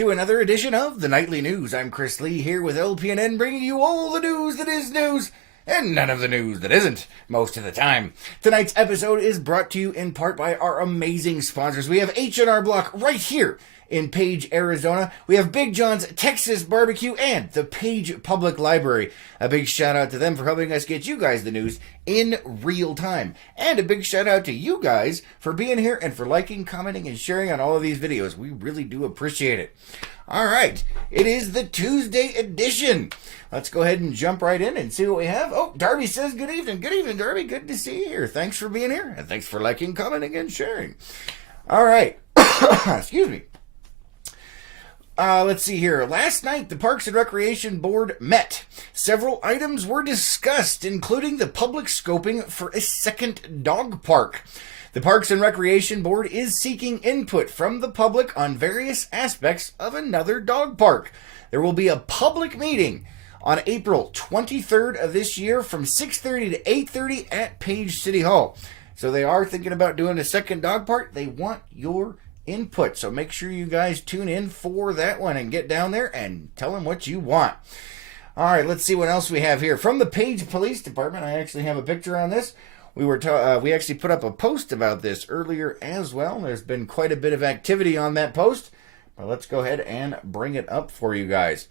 to another edition of the Nightly News. I'm Chris Lee here with LPNN, bringing you all the news that is news and none of the news that isn't, most of the time. Tonight's episode is brought to you in part by our amazing sponsors. We have H&R Block right here in Page, Arizona. We have Big John's Texas Barbecue and the Page Public Library. A big shout out to them for helping us get you guys the news in real time. And a big shout out to you guys for being here and for liking, commenting, and sharing on all of these videos. We really do appreciate it. All right, it is the Tuesday edition. Let's go ahead and jump right in and see what we have. Oh, Darby says good evening. Good evening, Darby. Good to see you here. Thanks for being here, and thanks for liking, commenting, and sharing. All right. Excuse me. Let's see here. Last night, the Parks and Recreation Board met. Several items were discussed, including the public scoping for a second dog park. The Parks and Recreation Board is seeking input from the public on various aspects of another dog park. There will be a public meeting on April 23rd of this year from 6:30 to 8:30 at Page City Hall. So they are thinking about doing a second dog park. They want your input. So make sure you guys tune in for that one and get down there and tell them what you want. All right, let's see what else we have here. From the Page Police Department, I actually have a picture on this. We actually put up a post about this earlier as well. There's been quite a bit of activity on that post, but let's go ahead and bring it up for you guys.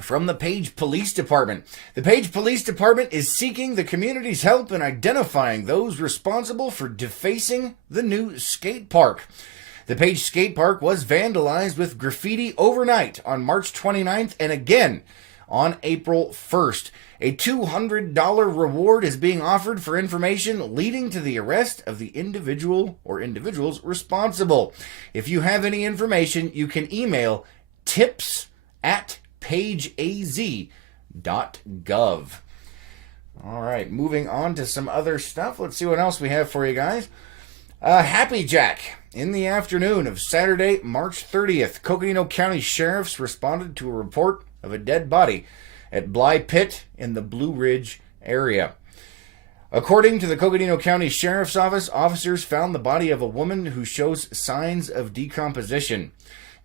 From the Page Police Department. The Page Police Department is seeking the community's help in identifying those responsible for defacing the new skate park. The Page Skate Park was vandalized with graffiti overnight on March 29th and again on April 1st. A $200 reward is being offered for information leading to the arrest of the individual or individuals responsible. If you have any information, you can email tips@pageaz.gov. All right, moving on to some other stuff. Let's see what else we have for you guys. Happy Jack. In the afternoon of Saturday, March 30th, Coconino County Sheriffs responded to a report of a dead body at Bly Pit in the Blue Ridge area. According to the Coconino County Sheriff's Office, officers found the body of a woman who shows signs of decomposition.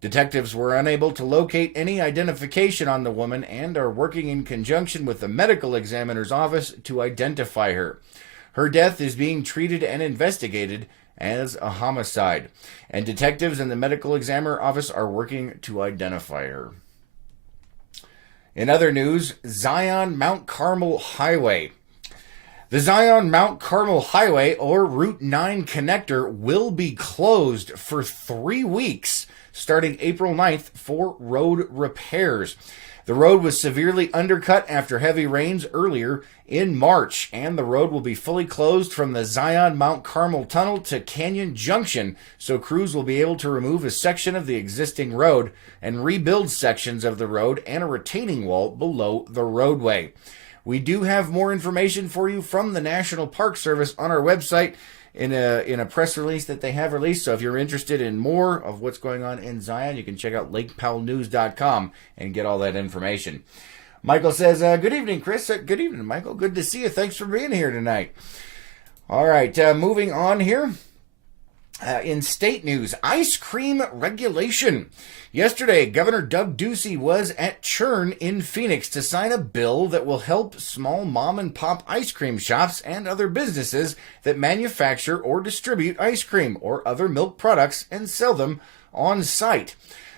Detectives were unable to locate any identification on the woman and are working in conjunction with the medical examiner's office to identify her. Her death is being treated and investigated as a homicide, and detectives in the medical examiner office are working to identify her. In other news, Zion Mount Carmel Highway. The Zion Mount Carmel Highway, or Route 9 connector, will be closed for 3 weeks, starting April 9th for road repairs. The road was severely undercut after heavy rains earlier in March, and the road will be fully closed from the Zion Mount Carmel Tunnel to Canyon Junction, so crews will be able to remove a section of the existing road and rebuild sections of the road and a retaining wall below the roadway. We do have more information for you from the National Park Service on our website in a press release that they have released. So if you're interested in more of what's going on in Zion, you can check out lakepowellnews.com and get all that information. Michael says, good evening, Chris. Good evening, Michael. Good to see you. Thanks for being here tonight. All right, moving on here. In state news, ice cream regulation. Yesterday, Governor Doug Ducey was at Churn in Phoenix to sign a bill that will help small mom-and-pop ice cream shops and other businesses that manufacture or distribute ice cream or other milk products and sell them on site.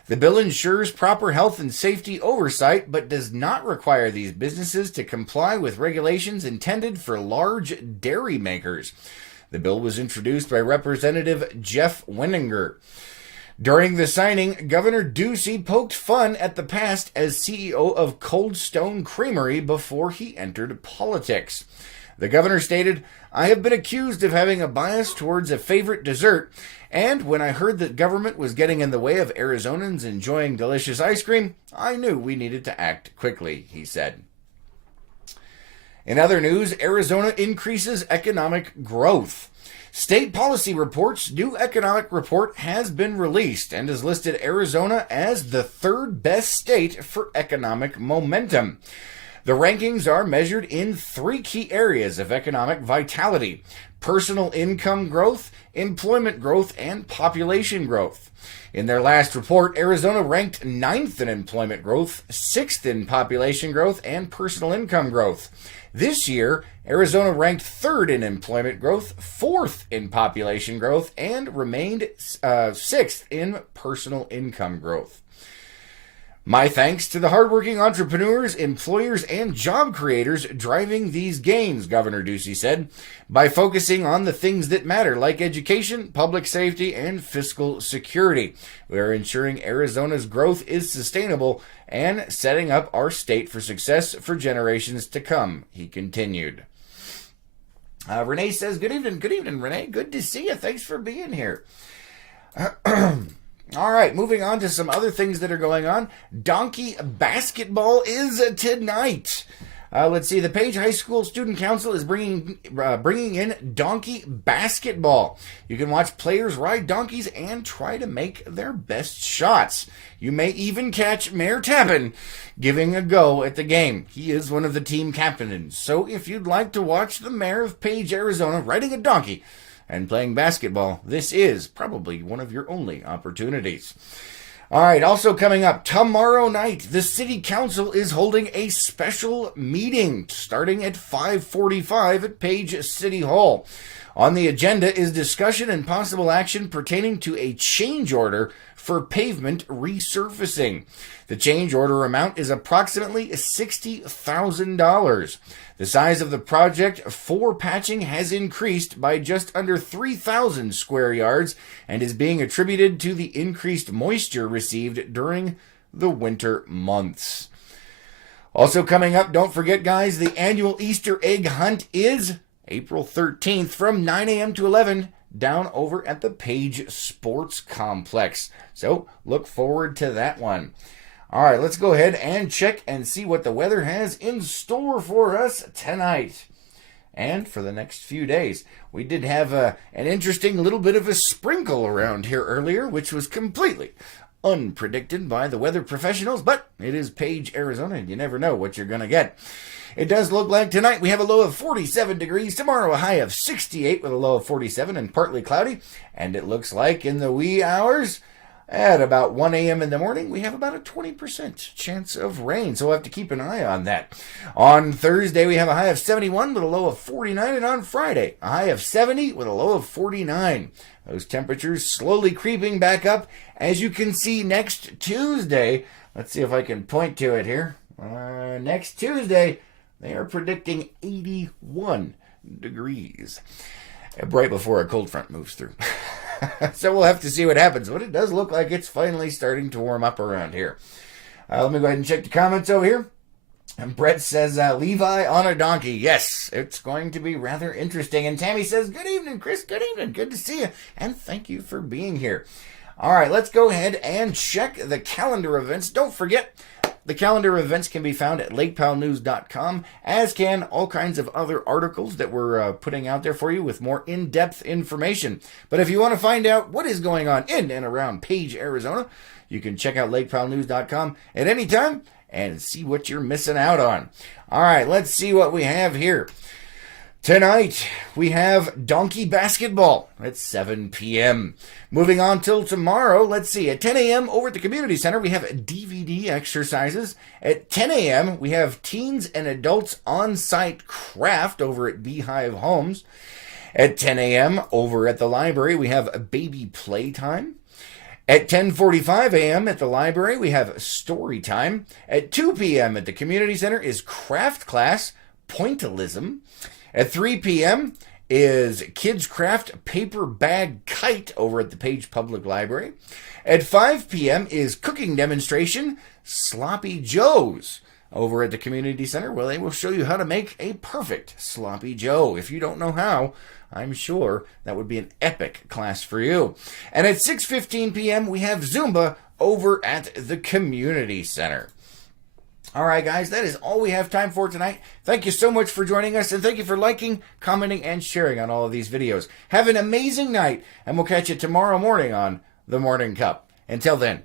The bill ensures proper health and safety oversight, but does not require these businesses to comply with regulations intended for large dairy makers. The bill was introduced by Representative Jeff Wenninger. During the signing, Governor Ducey poked fun at the past as CEO of Cold Stone Creamery before he entered politics. The governor stated, "I have been accused of having a bias towards a favorite dessert, and when I heard that government was getting in the way of Arizonans enjoying delicious ice cream, I knew we needed to act quickly," he said. In other news, Arizona increases economic growth. State policy reports' new economic report has been released and has listed Arizona as the third best state for economic momentum. The rankings are measured in 3 key areas of economic vitality: personal income growth, employment growth, and population growth. In their last report, Arizona ranked 9th in employment growth, 6th in population growth, and personal income growth. This year, Arizona ranked 3rd in employment growth, 4th in population growth, and remained 6th in personal income growth. My thanks to the hardworking entrepreneurs, employers, and job creators driving these gains, Governor Ducey said. By focusing on the things that matter, like education, public safety, and fiscal security, we are ensuring Arizona's growth is sustainable and setting up our state for success for generations to come, he continued. Renee says, good evening, Renee. Good to see you. Thanks for being here. All right, moving on to some other things that are going on. Donkey basketball is tonight. Let's see. The Page High School Student Council is bringing in donkey basketball. You can watch players ride donkeys and try to make their best shots. You may even catch Mayor Tappan giving a go at the game. He is one of the team captains. So if you'd like to watch the mayor of Page, Arizona, riding a donkey and playing basketball, this is probably one of your only opportunities. All right, also coming up tomorrow night, the City Council is holding a special meeting starting at 5:45 at Page City Hall. On the agenda is discussion and possible action pertaining to a change order for pavement resurfacing. The change order amount is approximately $60,000. The size of the project for patching has increased by just under 3,000 square yards and is being attributed to the increased moisture received during the winter months. Also coming up, don't forget, guys, the annual Easter egg hunt is April 13th from 9 a.m. to 11 down over at the Page Sports Complex. So look forward to that one. All right, let's go ahead and check and see what the weather has in store for us tonight and for the next few days. We did have an interesting little bit of a sprinkle around here earlier, which was completely unpredicted by the weather professionals, but it is Page, Arizona, and you never know what you're going to get. It does look like tonight we have a low of 47 degrees, tomorrow a high of 68 with a low of 47 and partly cloudy, and it looks like in the wee hours at about 1 a.m. in the morning, we have about a 20% chance of rain, so we'll have to keep an eye on that. On Thursday, we have a high of 71 with a low of 49, and on Friday, a high of 70 with a low of 49. Those temperatures slowly creeping back up. As you can see, next Tuesday, let's see if I can point to it here. Next Tuesday, they are predicting 81 degrees, right before a cold front moves through. So we'll have to see what happens, but it does look like it's finally starting to warm up around here. Let me go ahead and check the comments over here. And Brett says, Levi on a donkey. Yes, it's going to be rather interesting. And Tammy says, good evening, Chris. Good evening. Good to see you. And thank you for being here. All right, let's go ahead and check the calendar events. Don't forget, the calendar of events can be found at lakepowellnews.com, as can all kinds of other articles that we're putting out there for you with more in-depth information. But if you want to find out what is going on in and around Page, Arizona, you can check out lakepowellnews.com at any time and see what you're missing out on. All right, let's see what we have here. Tonight, we have donkey basketball at 7 p.m. Moving on till tomorrow, let's see. At 10 a.m. over at the community center, we have DVD exercises. At 10 a.m., we have teens and adults on-site craft over at Beehive Homes. At 10 a.m. over at the library, we have baby playtime. At 10:45 a.m. at the library, we have story time. At 2 p.m. at the community center is craft class, pointillism. At 3 p.m. is Kids Craft Paper Bag Kite over at the Page Public Library. At 5 p.m. is cooking demonstration, Sloppy Joe's, over at the Community Center, where they will show you how to make a perfect Sloppy Joe. If you don't know how, I'm sure that would be an epic class for you. And at 6:15 p.m., we have Zumba over at the Community Center. All right, guys, that is all we have time for tonight. Thank you so much for joining us, and thank you for liking, commenting, and sharing on all of these videos. Have an amazing night, and we'll catch you tomorrow morning on The Morning Cup. Until then,